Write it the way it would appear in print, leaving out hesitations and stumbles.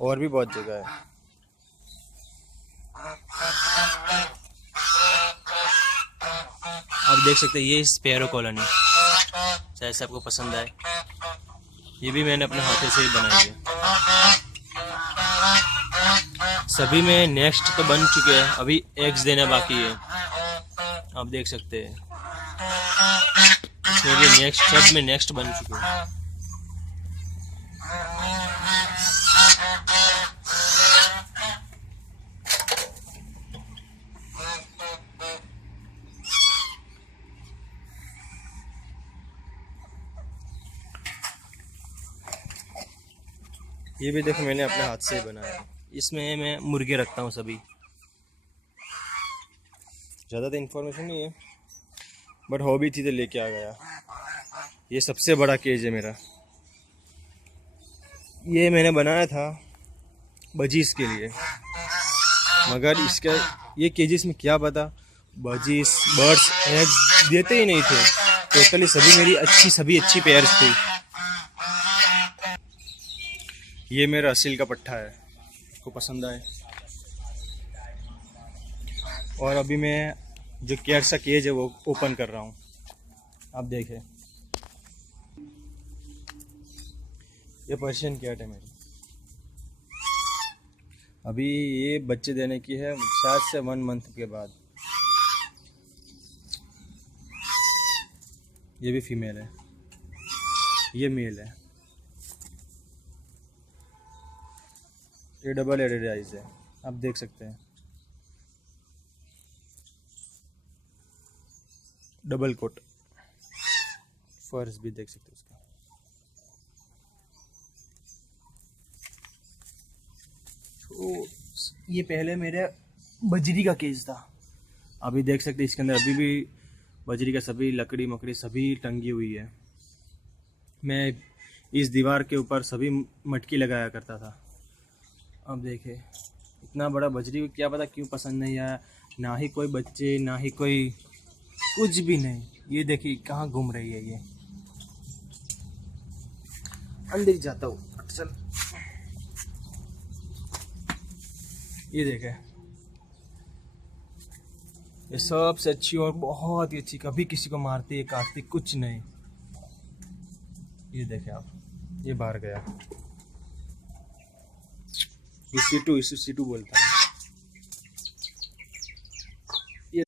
और भी बहुत जगह है। आप देख सकते हैं ये स्पैरो कॉलोनी, शायद से आपको पसंद आए। ये भी मैंने अपने हाथों से ही बनाई है। सभी में नेक्स्ट तो बन चुके हैं, अभी एग्स देना बाकी है। आप देख सकते हैं इसमें भी नेक्स्ट, सब में नेक्स्ट बन चुके हैं। ये भी देखो मैंने अपने हाथ से ही बनाया है। इसमें मैं मुर्गे रखता हूँ सभी। ज़्यादा तो इन्फॉर्मेशन नहीं है, बट हॉबी थी तो लेके आ गया। ये सबसे बड़ा केज है मेरा। ये मैंने बनाया था बजीज के लिए, मगर इसका ये केजेस में क्या पता बजीज बर्ड्स एग देते ही नहीं थे। टोटली सभी अच्छी पेयर्स थी। ये मेरा असील का पट्ठा है, आपको पसंद आए। और अभी मैं जो केयर सा केज है वो ओपन कर रहा हूँ। आप देखें, ये पर्शियन कैट है मेरी। अभी ये बच्चे देने की है शायद से 1 मंथ के बाद। ये भी फीमेल है, ये मेल है। ये डबल एडेड आइज है, आप देख सकते हैं। डबल कोट, फर्स भी देख सकते हैं उसका। तो ये पहले मेरे बजरी का केज था। अभी देख सकते हैं इसके अंदर अभी भी बजरी का सभी लकड़ी मकड़ी सभी टंगी हुई है। मैं इस दीवार के ऊपर सभी मटकी लगाया करता था। अब देखे इतना बड़ा बजरी को क्या पता क्यों पसंद नहीं आया। ना ही कोई बच्चे, ना ही कोई कुछ भी नहीं। ये देखिए कहाँ घूम रही है। ये अंदर जाता हूँ, चल। ये देखे, ये सबसे अच्छी और बहुत ही अच्छी, कभी किसी को मारती है काटती कुछ नहीं। ये देखे आप, ये बाहर गया। ये सीटू, इसे सीटू बोलता है। ये